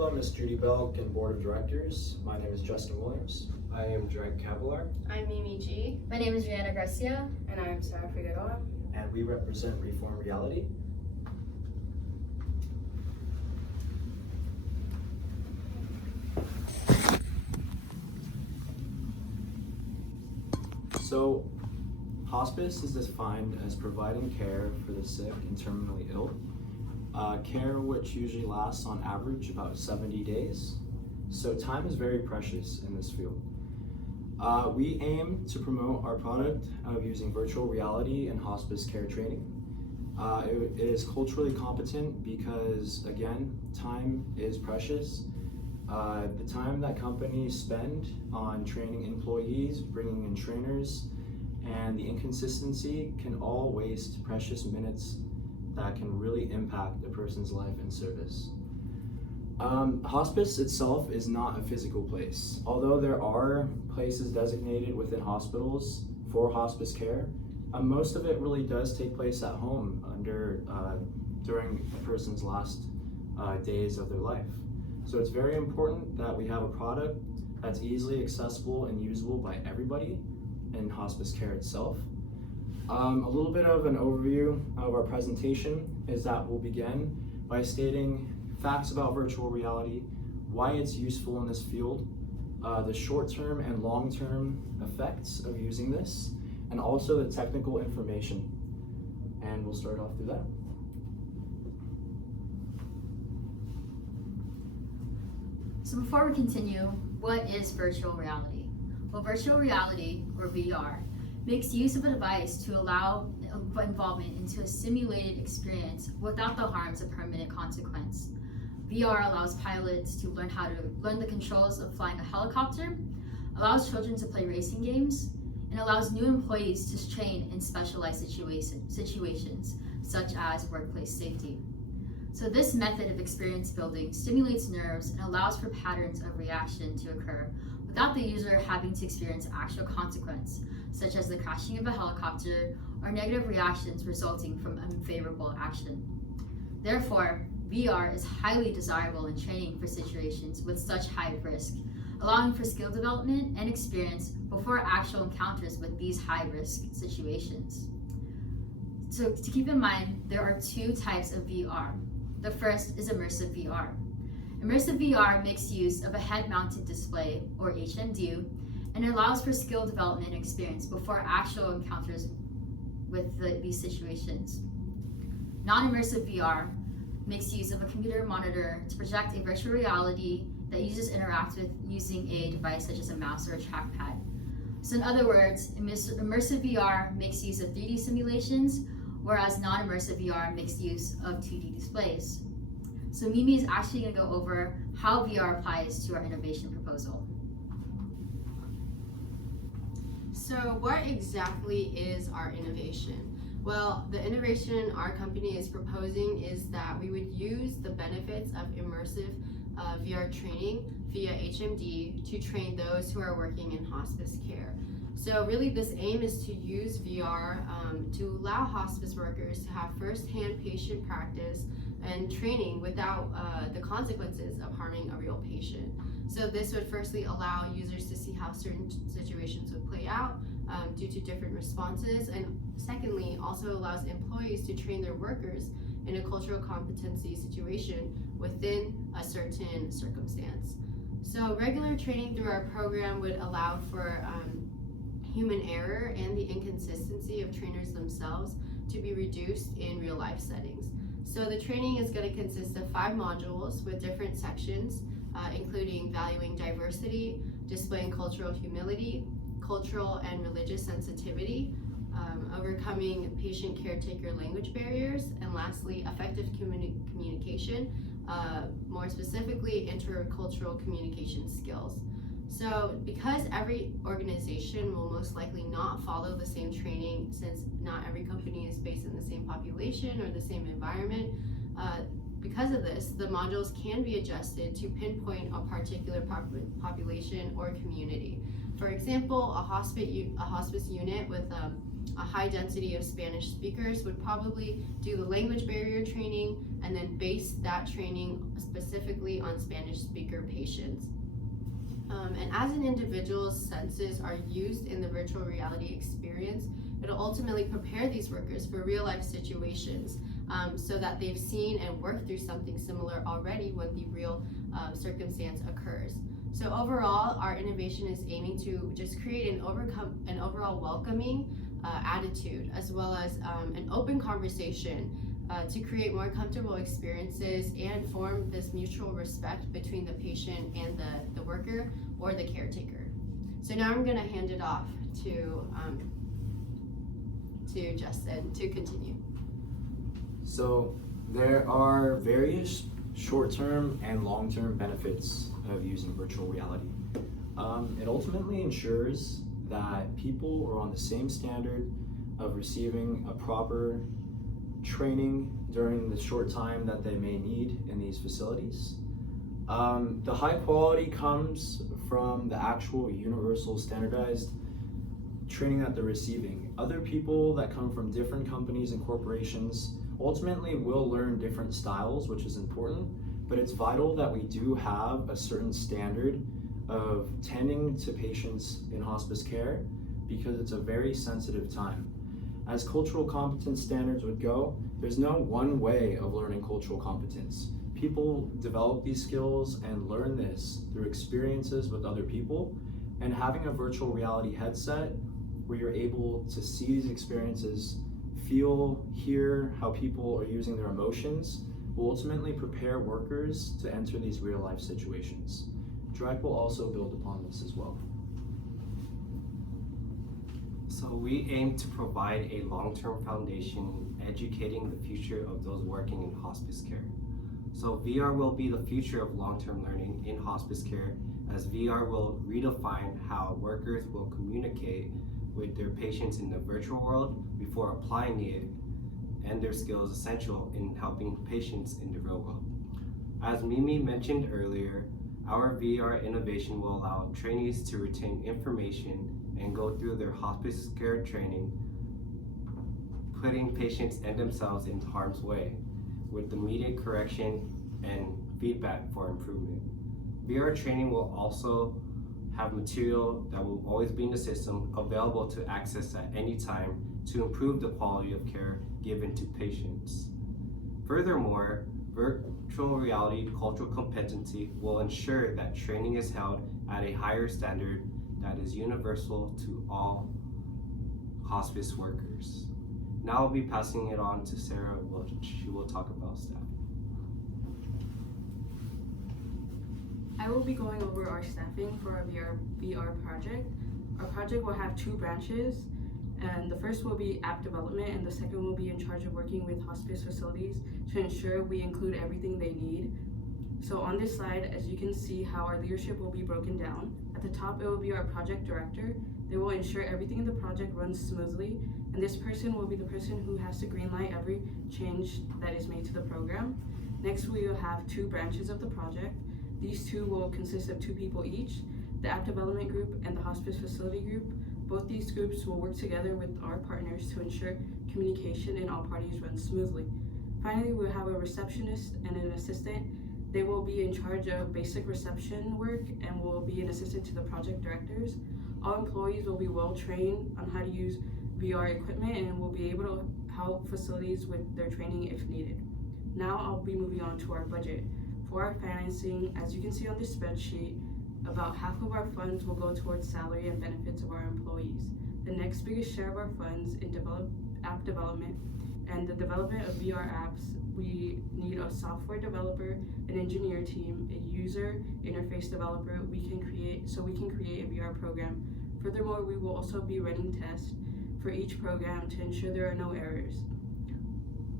Hello, Ms. Judy Belk and Board of Directors. My name is Justin Williams. I am Jrike Cabalar. I'm Mimi G. My name is Rianna Garcia. And I am Sara Figueroa. And we represent Reform Reality. So, hospice is defined as providing care for the sick and terminally ill. Care which usually lasts on average about 70 days. So time is very precious in this field. We aim to promote our product of using virtual reality and hospice care training. It is culturally competent because, again, time is precious. The time that companies spend on training employees, bringing in trainers, and the inconsistency can all waste precious minutes that can really impact a person's life and service. Hospice itself is not a physical place. Although there are places designated within hospitals for hospice care, most of it really does take place at home during a person's last days of their life. So it's very important that we have a product that's easily accessible and usable by everybody in hospice care itself. A little bit of an overview of our presentation is that we'll begin by stating facts about virtual reality, why it's useful in this field, the short-term and long-term effects of using this, and also the technical information. And we'll start off through that. So before we continue, what is virtual reality? Well, virtual reality, or VR, makes use of a device to allow involvement into a simulated experience without the harms of permanent consequence. VR allows pilots to learn the controls of flying a helicopter, allows children to play racing games, and allows new employees to train in specialized situations, such as workplace safety. So this method of experience building stimulates nerves and allows for patterns of reaction to occur without the user having to experience actual consequence, such as the crashing of a helicopter or negative reactions resulting from unfavorable action. Therefore, VR is highly desirable in training for situations with such high risk, allowing for skill development and experience before actual encounters with these high-risk situations. So to keep in mind, there are two types of VR. The first is immersive VR. Immersive VR makes use of a head-mounted display, or HMD, and allows for skill development and experience before actual encounters with these situations. Non-immersive VR makes use of a computer monitor to project a virtual reality that users interact with using a device such as a mouse or a trackpad. So in other words, immersive VR makes use of 3D simulations, whereas non-immersive VR makes use of 2D displays. So Mimi is actually going to go over how VR applies to our innovation proposal. So what exactly is our innovation? Well, the innovation our company is proposing is that we would use the benefits of immersive VR training via HMD to train those who are working in hospice care. So really this aim is to use VR to allow hospice workers to have first-hand patient practice and training without the consequences of harming a real patient. So this would firstly allow users to see how certain situations would play out due to different responses, and secondly also allows employees to train their workers in a cultural competency situation within a certain circumstance. So regular training through our program would allow for human error and the inconsistency of trainers themselves to be reduced in real life settings. So the training is going to consist of 5 modules with different sections, including valuing diversity, displaying cultural humility, cultural and religious sensitivity, overcoming patient caretaker language barriers, and lastly, effective communication, more specifically intercultural communication skills. So because every organization will most likely not follow the same training, since not every company is based in the same population or the same environment, because of this, the modules can be adjusted to pinpoint a particular population or community. For example, a hospice unit with a high density of Spanish speakers would probably do the language barrier training and then base that training specifically on Spanish speaker patients. And as an individual's senses are used in the virtual reality experience, it'll ultimately prepare these workers for real life situations so that they've seen and worked through something similar already when the real circumstance occurs. So overall, our innovation is aiming to just create an overall welcoming attitude, as well as an open conversation to create more comfortable experiences and form this mutual respect between the patient and the worker or the caretaker. So now I'm gonna hand it off to Justin to continue. So there are various short-term and long-term benefits of using virtual reality. It ultimately ensures that people are on the same standard of receiving a proper training during the short time that they may need in these facilities. The high quality comes from the actual universal standardized training that they're receiving. Other people that come from different companies and corporations ultimately will learn different styles, which is important, but it's vital that we do have a certain standard of tending to patients in hospice care because it's a very sensitive time. As cultural competence standards would go, there's no one way of learning cultural competence. People develop these skills and learn this through experiences with other people, and having a virtual reality headset where you're able to see these experiences, feel, hear how people are using their emotions will ultimately prepare workers to enter these real life situations. Jrike will also build upon this as well. So we aim to provide a long-term foundation educating the future of those working in hospice care. So VR will be the future of long-term learning in hospice care, as VR will redefine how workers will communicate with their patients in the virtual world before applying it, and their skills essential in helping patients in the real world. As Mimi mentioned earlier, our VR innovation will allow trainees to retain information and go through their hospice care training, putting patients and themselves into harm's way with immediate correction and feedback for improvement. VR training will also have material that will always be in the system available to access at any time to improve the quality of care given to patients. Furthermore, virtual reality cultural competency will ensure that training is held at a higher standard that is universal to all hospice workers. Now I'll be passing it on to Sara. She will talk about staff. I will be going over our staffing for our VR project. Our project will have two branches, and the first will be app development, and the second will be in charge of working with hospice facilities to ensure we include everything they need. So on this slide, as you can see how our leadership will be broken down. At the top, it will be our project director. They will ensure everything in the project runs smoothly, and this person will be the person who has to greenlight every change that is made to the program. Next, we will have two branches of the project. These two will consist of two people each, the app development group and the hospice facility group. Both these groups will work together with our partners to ensure communication and all parties run smoothly. Finally, we'll have a receptionist and an assistant. They will be in charge of basic reception work and will be an assistant to the project directors. All employees will be well trained on how to use VR equipment and will be able to help facilities with their training if needed. Now I'll be moving on to our budget. For our financing, as you can see on this spreadsheet, about half of our funds will go towards salary and benefits of our employees. The next biggest share of our funds in app development and the development of VR apps. We need a software developer, an engineer team, a user interface developer we can create a VR program. Furthermore, we will also be running tests for each program to ensure there are no errors.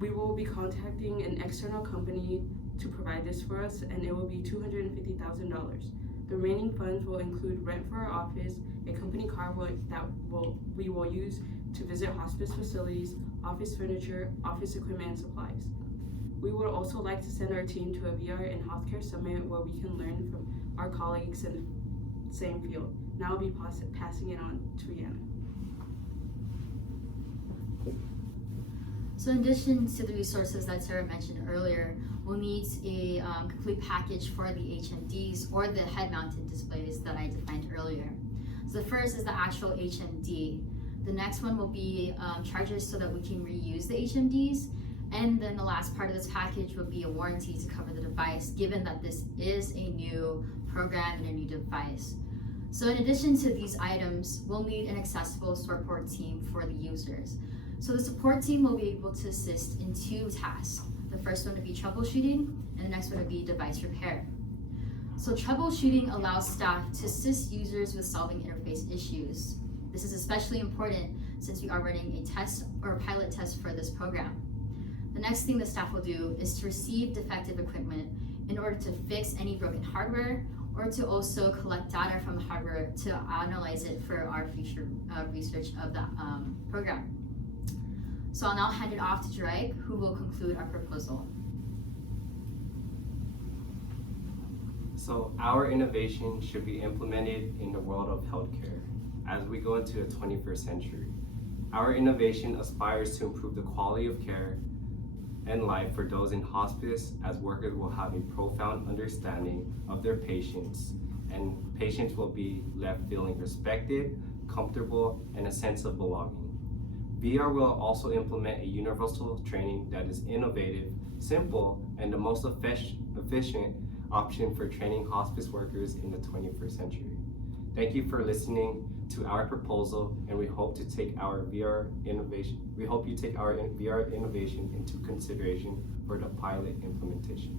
We will be contacting an external company to provide this for us, and it will be $250,000. The remaining funds will include rent for our office, a company car we will use to visit hospice facilities, office furniture, office equipment, and supplies. We would also like to send our team to a VR and healthcare summit where we can learn from our colleagues in the same field. Now I'll be passing it on to Rianna. So in addition to the resources that Sara mentioned earlier, we'll need a complete package for the HMDs or the head-mounted displays that I defined earlier. So the first is the actual HMD. The next one will be chargers so that we can reuse the HMDs. And then the last part of this package would be a warranty to cover the device, given that this is a new program and a new device. So in addition to these items, we'll need an accessible support team for the users. So the support team will be able to assist in 2 tasks. The first one would be troubleshooting, and the next one would be device repair. So troubleshooting allows staff to assist users with solving interface issues. This is especially important since we are running a test or a pilot test for this program. The next thing the staff will do is to receive defective equipment in order to fix any broken hardware or to also collect data from the hardware to analyze it for our future research of the program. So I'll now hand it off to Jrike, who will conclude our proposal. So our innovation should be implemented in the world of healthcare as we go into the 21st century. Our innovation aspires to improve the quality of care and life for those in hospice, as workers will have a profound understanding of their patients, and patients will be left feeling respected, comfortable, and a sense of belonging. VR will also implement a universal training that is innovative, simple, and the most efficient option for training hospice workers in the 21st century. Thank you for listening to our proposal, and we hope to take our VR innovation. We hope you take our VR innovation into consideration for the pilot implementation.